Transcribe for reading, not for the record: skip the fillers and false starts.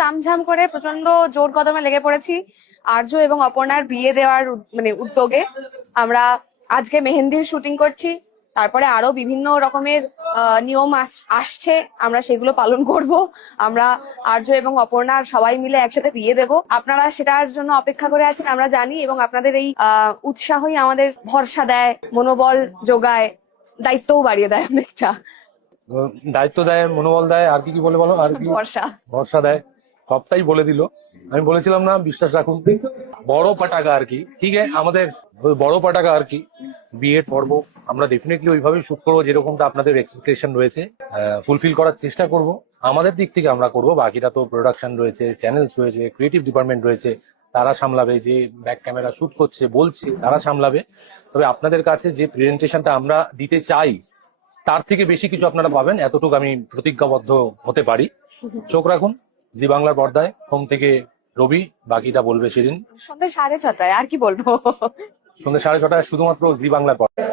তামঝাম করে প্রচন্ড জোর কদমে লেগে পড়েছি আর্য এবং অপর্ণার বিয়ে দেওয়ার উদ্যোগে। আমরা আজকে মেহেন্দির শুটিং করছি, তারপরে আরো বিভিন্ন রকমের নিয়ম আসছে, আমরা সেগুলো পালন করব। আমরা আর্য এবং অপর্ণার সবাই মিলে একসাথে বিয়ে দেব। আপনারা সেটার জন্য অপেক্ষা করে আছেন আমরা জানি, এবং আপনাদের এই উৎসাহই আমাদের ভরসা দেয়, মনোবল যোগায়, দায়িত্বও বাড়িয়ে দেয় অনেকটা। দায়িত্ব দেয়, মনোবল দেয়, আর কি কি বলে বলো, আর কি ভরসা ভরসা দেয়, সবটাই বলে দিল। আমি বলেছিলাম না বিশ্বাস রাখুন। বড় পাটাকা আর কি, ঠিক আছে, আমাদের বড় পাটাকা আর কি বিয়ের পর্ব আমরা ডেফিনেটলি ওইভাবেই শুট করবো যেরকমটা আপনাদের এক্সপেকটেশন রয়েছে, ফুলফিল করার চেষ্টা করব। আমাদের দিক থেকে আমরা করব, বাকিটা তো প্রোডাকশন রয়েছে, চ্যানেলস রয়েছে, ক্রিয়েটিভ ডিপার্টমেন্ট রয়েছে, তারা সামলাবে। যে ব্যাক ক্যামেরা শুট করছে বলছি তারা সামলাবে। তবে আপনাদের কাছে যে প্রেজেন্টেশনটা আমরা দিতে চাই তার থেকে বেশি কিছু আপনারা পাবেন, এতটুকু আমি প্রতিজ্ঞাবদ্ধ হতে পারি। চোখ রাখুন জি বাংলার পর্দায়, সোম থেকে রবি, বাকিটা বলবে সেদিন সন্ধ্যে 6:30, আর কি বলবো। সন্ধ্যে 6:30 শুধুমাত্র জি বাংলার পর্দায়।